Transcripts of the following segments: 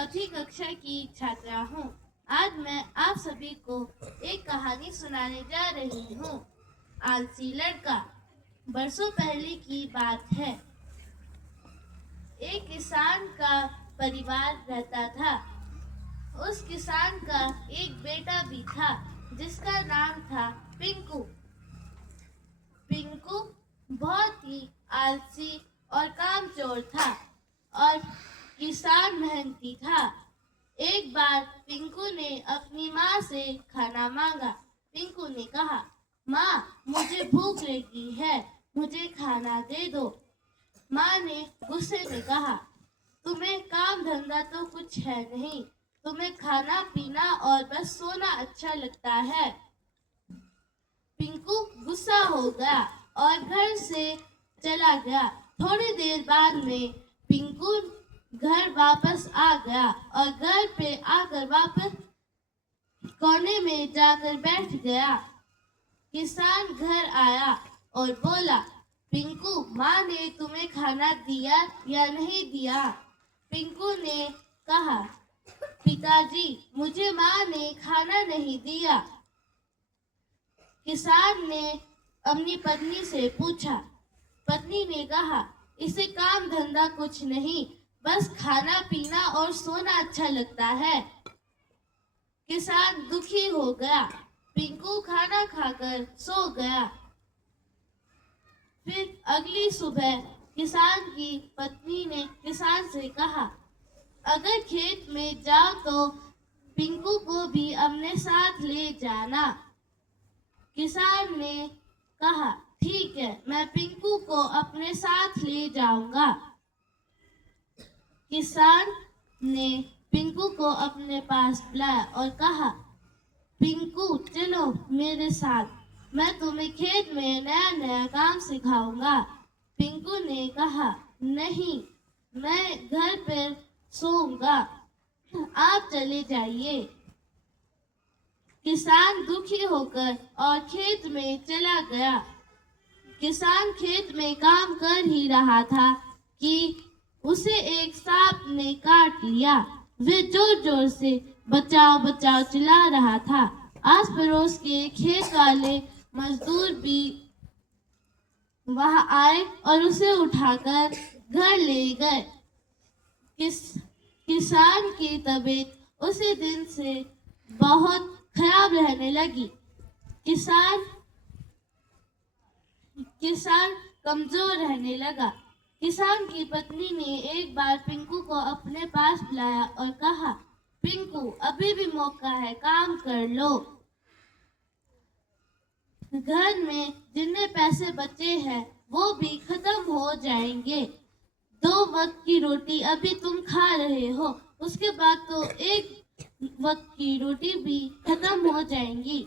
चौथी कक्षा की छात्रा हूँ। आज मैं आप सभी को एक कहानी सुनाने जा रही हूँ। आलसी लड़का। बरसों पहले की बात है। एक किसान का परिवार रहता था। उस किसान का एक बेटा भी था जिसका नाम था पिंकू। पिंकू बहुत ही आलसी और कामचोर था और किसान मेहनती था। एक बार पिंकू ने अपनी माँ से खाना मांगा। पिंकू ने कहा, माँ, मुझे भूख लगी है, मुझे खाना दे दो। माँ ने गुस्से में कहा, तुम्हें काम धंधा तो कुछ है नहीं, तुम्हें खाना पीना और बस सोना अच्छा लगता है। पिंकू गुस्सा हो गया और घर से चला गया। थोड़ी देर बाद में पिंकू घर वापस आ गया और घर पे आकर वापस कोने में जाकर बैठ गया। किसान घर आया और बोला, पिंकू, माँ ने तुम्हें खाना दिया या नहीं दिया? पिंकू ने कहा, पिताजी, मुझे माँ ने खाना नहीं दिया। किसान ने अपनी पत्नी से पूछा। पत्नी ने कहा, इसे काम धंधा कुछ नहीं, बस खाना पीना और सोना अच्छा लगता है। किसान दुखी हो गया। पिंकू खाना खाकर सो गया। फिर अगली सुबह किसान की पत्नी ने किसान से कहा, अगर खेत में जाओ तो पिंकू को भी अपने साथ ले जाना। किसान ने कहा, ठीक है, मैं पिंकू को अपने साथ ले जाऊंगा। किसान ने पिंकू को अपने पास बुलाया और कहा, पिंकू, चलो मेरे साथ, मैं तुम्हें खेत में नया नया काम सिखाऊंगा। पिंकू ने कहा, नहीं, मैं घर पर सोऊंगा, आप चले जाइए। किसान दुखी होकर और खेत में चला गया। किसान खेत में काम कर ही रहा था कि उसे एक सांप ने काट लिया। वह जोर जोर से बचाओ बचाओ चिल्ला रहा था। आस पड़ोस के खेत वाले मजदूर भी वहां आए और उसे उठाकर घर ले गए। किसान की तबीयत उसी दिन से बहुत खराब रहने लगी। किसान कमजोर रहने लगा। किसान की पत्नी ने एक बार पिंकू को अपने पास बुलाया और कहा, पिंकू, अभी भी मौका है, काम कर लो। घर में जितने पैसे बचे हैं वो भी खत्म हो जाएंगे। 2 वक्त की रोटी अभी तुम खा रहे हो, उसके बाद तो एक वक्त की रोटी भी खत्म हो जाएंगी।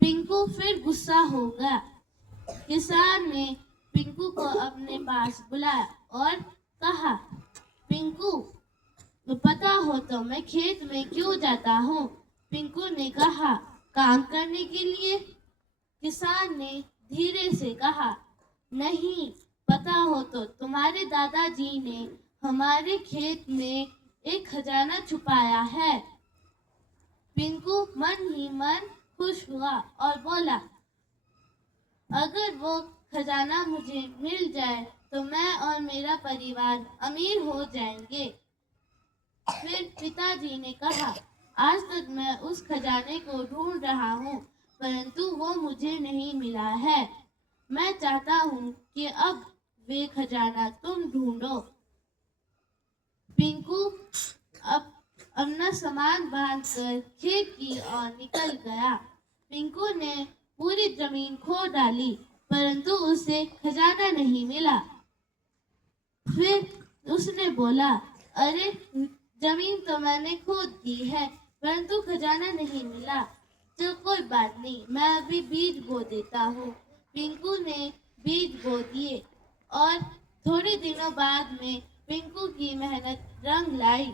पिंकू फिर गुस्सा हो गया। किसान ने पिंकू को अपने पास बुलाया और कहा, पिंकू, पता हो तो मैं खेत में क्यों जाता हूँ? पिंकू ने कहा, काम करने के लिए। किसान ने धीरे से कहा, नहीं, पता हो तो तुम्हारे दादाजी ने हमारे खेत में एक खजाना छुपाया है। पिंकू मन ही मन खुश हुआ और बोला, अगर वो खजाना मुझे मिल जाए तो मैं और मेरा परिवार अमीर हो जाएंगे। फिर पिताजी ने कहा, आज तक मैं उस खजाने को ढूंढ रहा हूँ, परंतु वो मुझे नहीं मिला है। मैं चाहता हूँ कि अब वे खजाना तुम ढूंढो। पिंकू अपना सामान बांधकर खेत की ओर निकल गया। पिंकू ने पूरी जमीन खोद डाली, परंतु उसे खजाना नहीं मिला। फिर उसने बोला, अरे, जमीन तो मैंने खोद दी है, परंतु खजाना नहीं मिला। तो कोई बात नहीं, मैं अभी बीज बो देता हूँ। पिंकू ने बीज बो दिए और थोड़े दिनों बाद में पिंकू की मेहनत रंग लाई।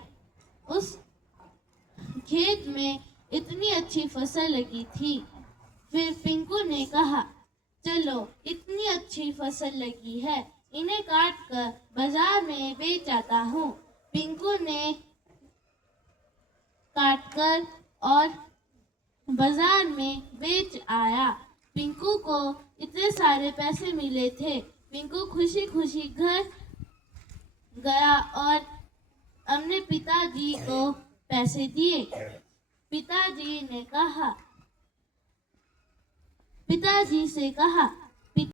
उस खेत में इतनी अच्छी फसल लगी थी। फिर पिंकू ने कहा, चलो, इतनी अच्छी फसल लगी है, इन्हें काट कर बाजार में बेच आता हूँ। पिंकू ने लाकर और बाजार में बेच आया। पिंकू को इतने सारे पैसे मिले थे। पिंकू खुशी खुशी घर गया और अपने पिताजी को पैसे दिए। पिताजी से कहा,